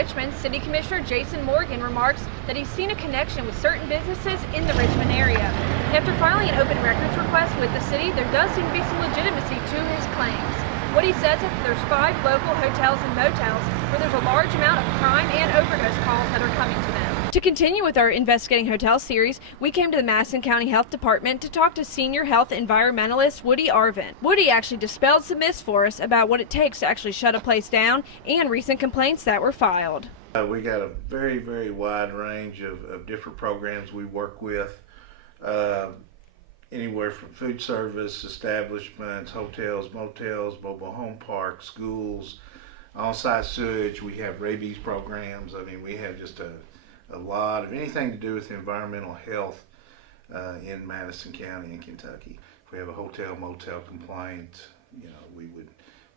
Richmond, City Commissioner Jason Morgan remarks that he's seen a connection with certain businesses in the Richmond area. And after filing an open records request with the city, there does seem to be some legitimacy to his claims. What he says is that there's 5 local hotels and motels where there's a large amount of crime and overdose calls that are coming to them. To continue with our Investigating Hotels series, we came to the Madison County Health Department to talk to senior health environmentalist Woody Arvin. Woody actually dispelled some myths for us about what it takes to actually shut a place down and recent complaints that were filed. We got a very, very wide range of different programs we work with. Anywhere from food service, establishments, hotels, motels, mobile home parks, schools, on-site sewage. We have rabies programs. I mean, we have just a lot of anything to do with environmental health in Madison County in Kentucky. If we have a hotel, motel complaint, we would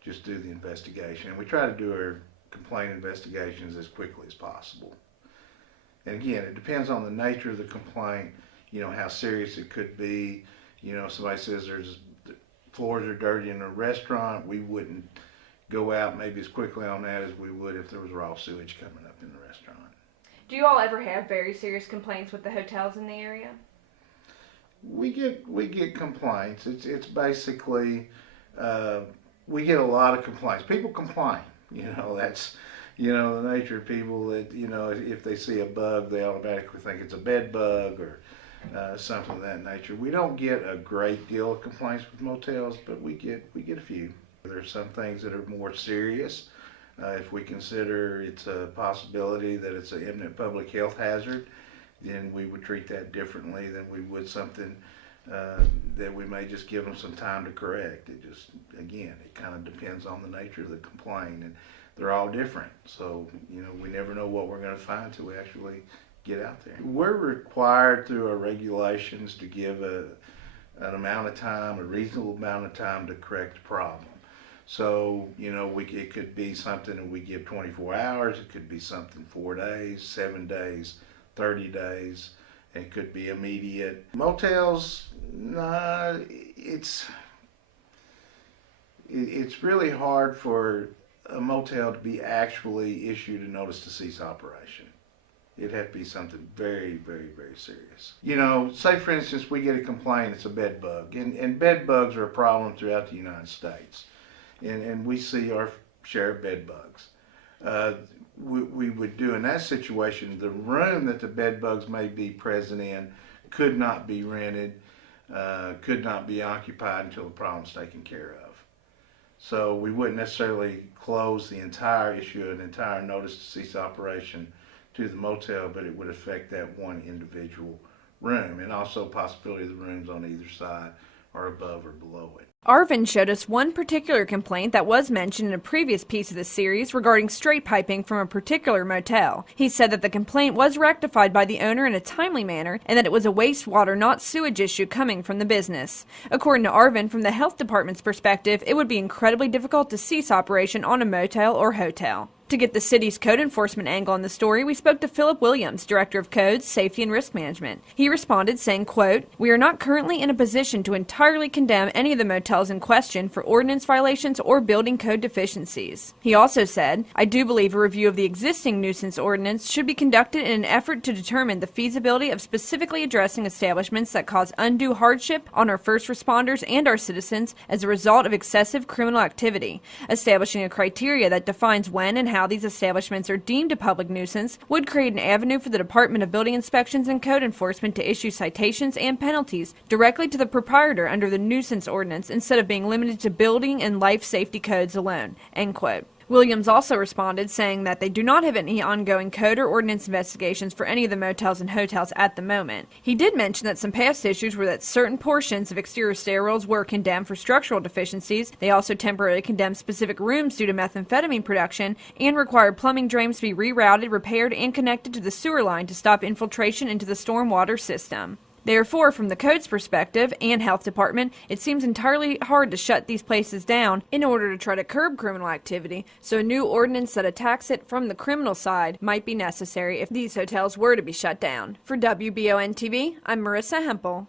just do the investigation. And we try to do our complaint investigations as quickly as possible. And again, it depends on the nature of the complaint, how serious it could be. Somebody says the floors are dirty in a restaurant, we wouldn't go out maybe as quickly on that as we would if there was raw sewage coming up in the restaurant. Do you all ever have very serious complaints with the hotels in the area? We get complaints. It's basically we get a lot of complaints. People complain. That's the nature of people that if they see a bug, they automatically think it's a bed bug or something of that nature. We don't get a great deal of complaints with motels, but we get a few. There's some things that are more serious. If we consider it's a possibility that it's an imminent public health hazard, then we would treat that differently than we would something that we may just give them some time to correct. It just, again, it kind of depends on the nature of the complaint, and they're all different. So, we never know what we're going to find until we actually get out there. We're required through our regulations to give an amount of time, a reasonable amount of time to correct the problem. So, it could be something that we give 24 hours, it could be something 4 days, 7 days, 30 days, it could be immediate. Motels, it's really hard for a motel to be actually issued a notice to cease operation. It'd have to be something very, very, very serious. Say for instance we get a complaint, it's a bed bug, and bed bugs are a problem throughout the United States. And we see our share of bed bugs. We would do in that situation, the room that the bed bugs may be present in could not be rented, could not be occupied until the problem's taken care of. So we wouldn't necessarily close the entire issue, an entire notice to cease operation to the motel, but it would affect that one individual room, and also possibility of the rooms on either side are above or below it. Arvin showed us one particular complaint that was mentioned in a previous piece of the series regarding straight piping from a particular motel. He said that the complaint was rectified by the owner in a timely manner and that it was a wastewater, not sewage issue coming from the business. According to Arvin, from the health department's perspective, it would be incredibly difficult to cease operation on a motel or hotel. To get the city's code enforcement angle on the story, we spoke to Philip Williams, Director of Codes, Safety and Risk Management. He responded saying, quote, "We are not currently in a position to entirely condemn any of the motels in question for ordinance violations or building code deficiencies." He also said, "I do believe a review of the existing nuisance ordinance should be conducted in an effort to determine the feasibility of specifically addressing establishments that cause undue hardship on our first responders and our citizens as a result of excessive criminal activity. Establishing a criteria that defines when and how these establishments are deemed a public nuisance would create an avenue for the Department of Building Inspections and Code Enforcement to issue citations and penalties directly to the proprietor under the nuisance ordinance instead of being limited to building and life safety codes alone." End quote. Williams also responded saying that they do not have any ongoing code or ordinance investigations for any of the motels and hotels at the moment. He did mention that some past issues were that certain portions of exterior stairwells were condemned for structural deficiencies. They also temporarily condemned specific rooms due to methamphetamine production and required plumbing drains to be rerouted, repaired, and connected to the sewer line to stop infiltration into the stormwater system. Therefore, from the code's perspective and health department, it seems entirely hard to shut these places down in order to try to curb criminal activity, so a new ordinance that attacks it from the criminal side might be necessary if these hotels were to be shut down. For WBON-TV, I'm Marisa Hempel.